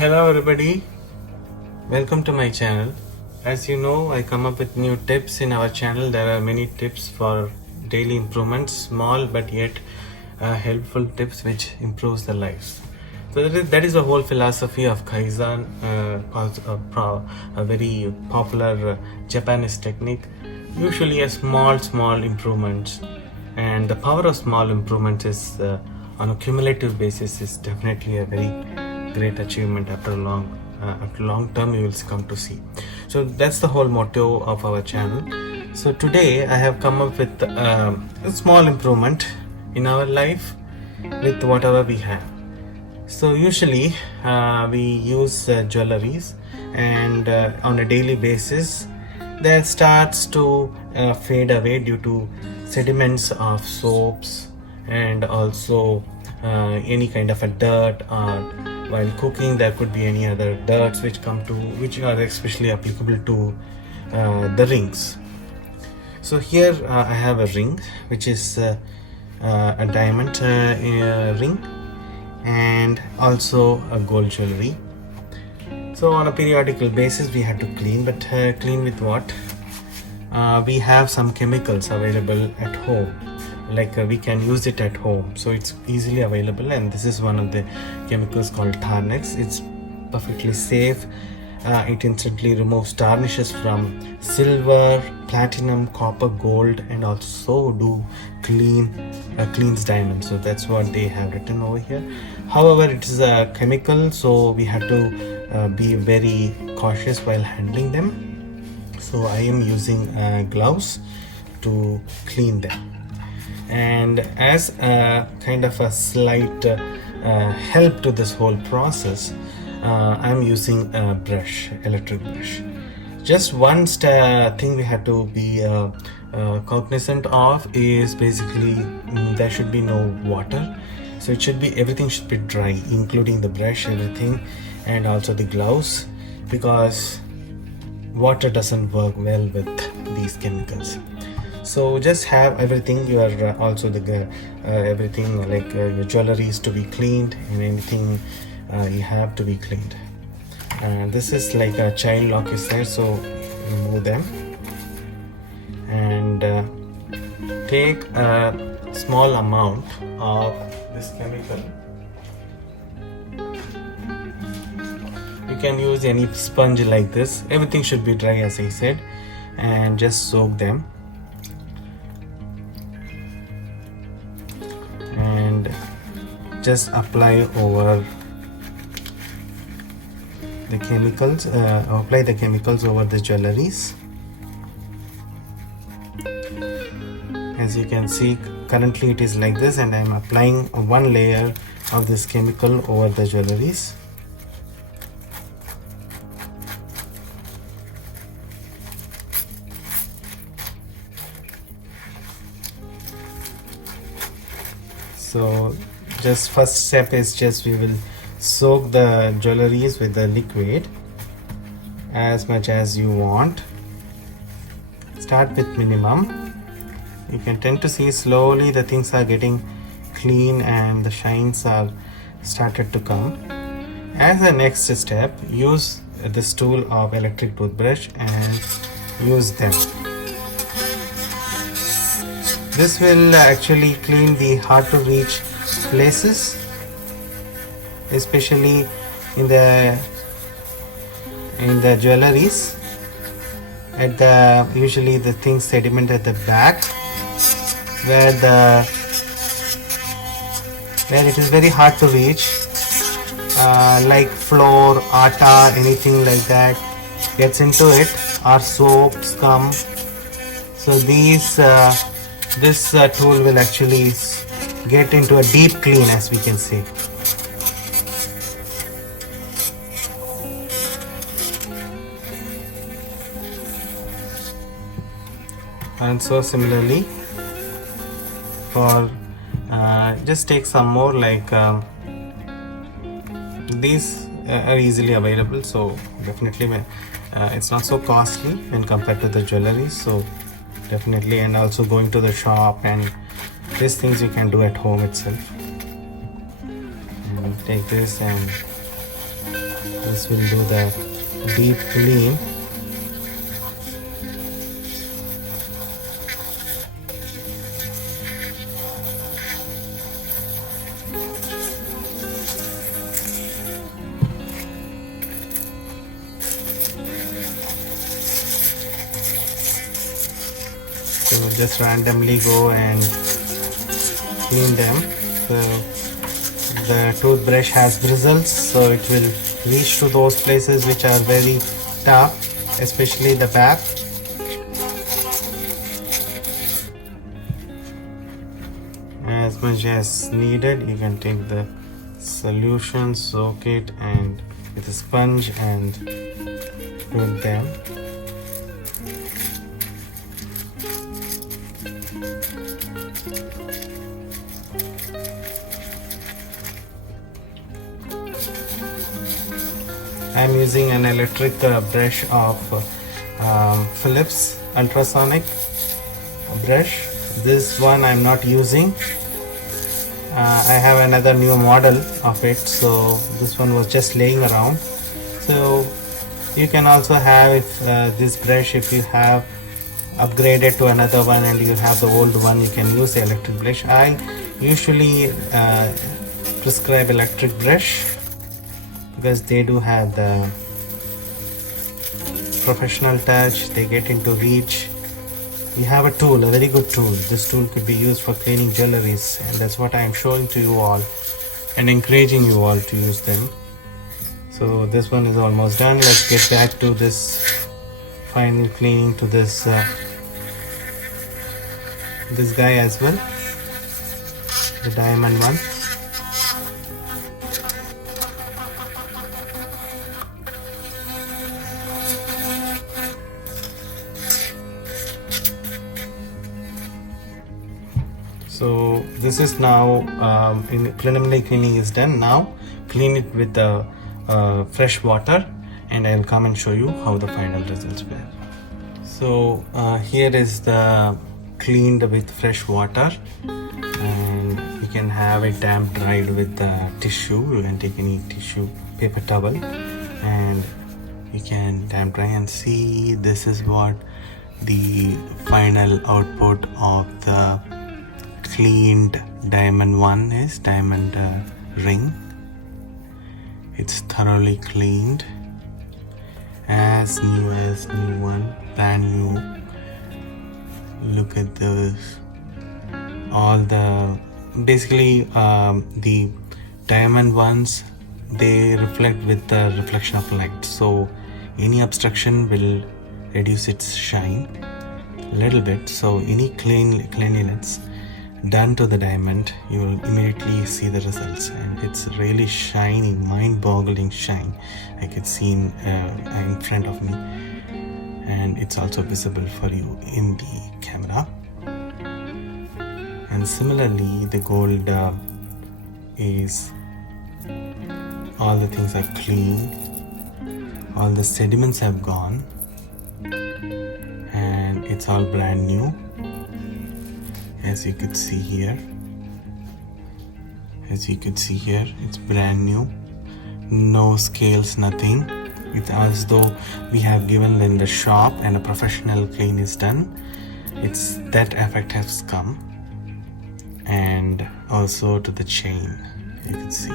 Hello everybody, welcome to my channel. As you know, I come up with new tips in our channel. There are many tips for daily improvements, small but yet helpful tips which improves the lives. So that is the whole philosophy of Kaizen, a very popular Japanese technique. Usually a small improvements, and the power of small improvements is on a cumulative basis is definitely a very great achievement after long term you will come to see. So that's the whole motto of our channel. So today I have come up with a small improvement in our life with whatever we have. So usually we use jewelries, and on a daily basis that starts to fade away due to sediments of soaps, and also any kind of a dirt, or while cooking there could be any other dirts which are especially applicable to the rings. So here I have a ring which is a diamond ring, and also a gold jewelry. So on a periodical basis we have to clean, but clean with what? We have some chemicals available at home, like we can use it at home, so it's easily available, and this is one of the chemicals called Tarnex. It's perfectly safe. It instantly removes tarnishes from silver, platinum, copper, gold, and also cleans diamonds. So that's what they have written over here. However, it is a chemical, so we have to be very cautious while handling them. So I am using gloves to clean them. And as a kind of a slight help to this whole process, I'm using a brush, electric brush. Just one thing we have to be cognizant of is basically there should be no water. So everything should be dry, including the brush, everything, and also the gloves, because water doesn't work well with these chemicals. So just have everything, everything like your jewelry is to be cleaned, and anything you have to be cleaned. This is like a child lock is there, so remove them, and take a small amount of this chemical. You can use any sponge like this. Everything should be dry, as I said, and just soak them. And just apply over the chemicals, apply the chemicals over the jewelries. As you can see, currently it is like this, and I am applying one layer of this chemical over the jewelries. So just first step is just we will soak the jewelries with the liquid as much as you want. Start with minimum. You can tend to see slowly the things are getting clean and the shines are started to come. As a next step, use this tool of electric toothbrush and use them. This will actually clean the hard to reach places, especially in the jewelries, at the usually the things sediment at the back, where it is very hard to reach, like flour, atta, anything like that gets into it, or soaps come. So this tool will actually get into a deep clean, as we can see. And so similarly for just take some more, like these are easily available, so definitely it's not so costly when compared to the jewelry, so definitely. And also going to the shop, and these things you can do at home itself. And take this and This will do the deep clean. So just randomly go and clean them. So the toothbrush has bristles, so it will reach to those places which are very tough, especially the back. As much as needed, you can take the solution, soak it, and with a sponge and put them. I'm using an electric brush of Philips ultrasonic brush. This one I'm not using. I have another new model of it, so this one was just laying around. So you can also have, if this brush, if you have upgraded to another one and you have the old one, you can use the electric brush. I usually prescribe electric brush because they do have the professional touch, they get into reach. You have a tool, a very good tool. This tool could be used for cleaning jewelries, and that's what I am showing to you all and encouraging you all to use them. So this one is almost done. Let's get back to this final cleaning to this guy as well, the diamond one. So this is now in preliminary cleaning is done. Now clean it with the fresh water, and I'll come and show you how the final results were. So here is the cleaned with fresh water, and you can have it damp dried with the tissue. You can take any tissue, paper towel, and you can damp dry and see. This is what the final output of the cleaned diamond one is. Diamond ring. It's thoroughly cleaned, as new one, brand new. Look at this. All the basically the diamond ones, they reflect with the reflection of light, so any obstruction will reduce its shine a little bit. So any cleanliness done to the diamond, you will immediately see the results, and it's really shining, mind-boggling shine. I could see in front of me, and it's also visible for you in the camera. And similarly, the gold is, all the things are clean, all the sediments have gone, and it's all brand new. As you could see here, it's brand new, no scales, nothing. It's as though we have given in the shop and a professional clean is done. It's that effect has come, and also to the chain, you can see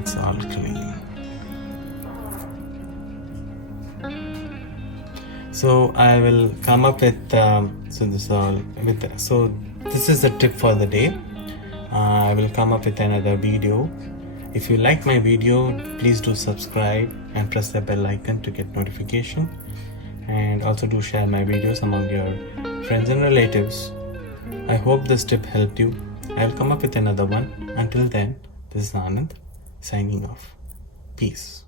it's all clean. So I will come up with this is the tip for the day. I will come up with another video. If you like my video, please do subscribe and press the bell icon to get notification, and also do share my videos among your friends and relatives. I hope this tip helped you. I'll come up with another one. Until then, this is Anand signing off. Peace.